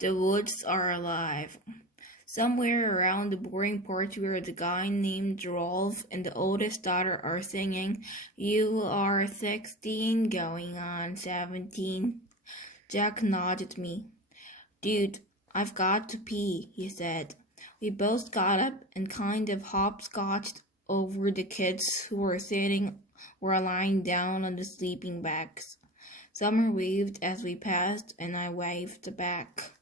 The woods are alive. Somewhere around the boring porch where the guy named Rolf and the oldest daughter are singing, "You are 16, going on 17. Jack nodded at me. "Dude, I've got to pee," he said. We both got up and kind of hopscotched over the kids who were sitting or lying down on the sleeping bags. Summer waved as we passed, and I waved back.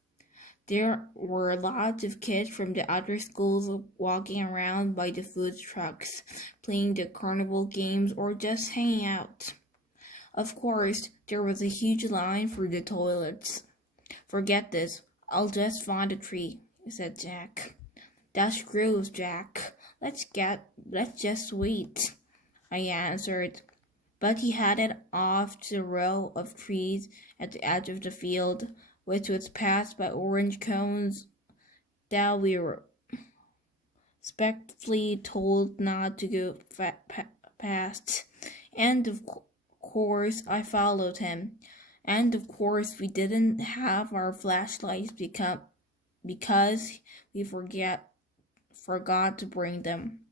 There were lots of kids from the other schools walking around by the food trucks, playing the carnival games or just hanging out. Of course, there was a huge line for the toilets. "Forget this. I'll just find a tree," said Jack. "That screws, Jack. Let's just wait," I answered. But he headed off to the row of trees at the edge of the field, which was passed by orange cones that we were respectfully told not to go past. And of course I followed him. And of course we didn't have our flashlights because we forgot to bring them.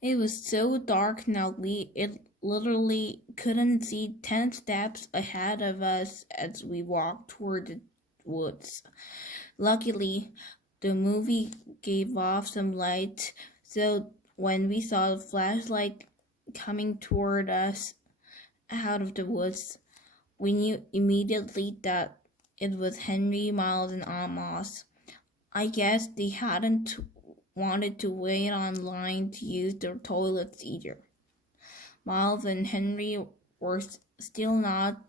It was so dark and ugly it literally couldn't see 10 steps ahead of us as we walked toward the woods. Luckily, the movie gave off some light, so when we saw the flashlight coming toward us out of the woods, we knew immediately that it was Henry, Miles, and Amos. I guess they hadn't wanted to wait online to use their toilets either. Miles and Henry were still not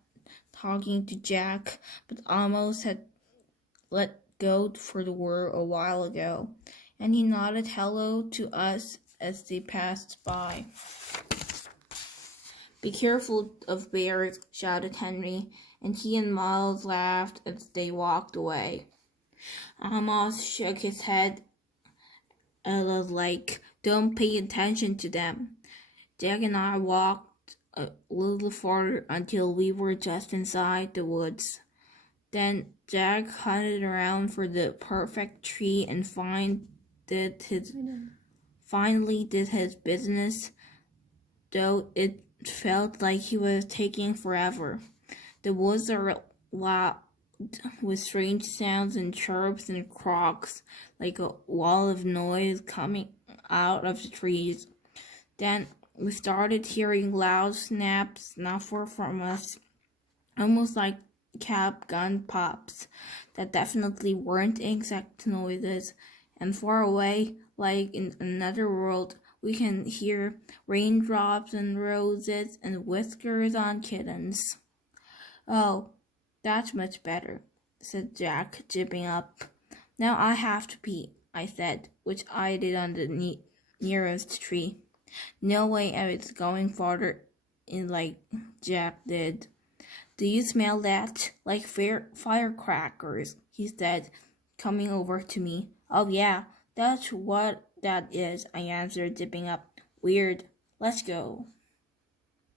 talking to Jack, but Amos had let go for the word a while ago, and he nodded hello to us as they passed by. "Be careful of bears," shouted Henry, and he and Miles laughed as they walked away. Amos shook his head like, "Don't pay attention to them." Jack and I walked a little farther until we were just inside the woods. Then Jack hunted around for the perfect tree and finally did his business, though it felt like he was taking forever. The woods are loud with strange sounds and chirps and croaks, like a wall of noise coming out of the trees. Then we started hearing loud snaps not far from us, almost like cap gun pops that definitely weren't insect noises, and far away, like in another world, we can hear raindrops and roses and whiskers on kittens. "Oh, that's much better," said Jack, jibbing up. "Now I have to pee," I said, which I did on the nearest tree. No way I was going farther in like Jack did. "Do you smell that? Like firecrackers," he said, coming over to me. "Oh yeah, that's what that is," I answered, dipping up. "Weird. Let's go."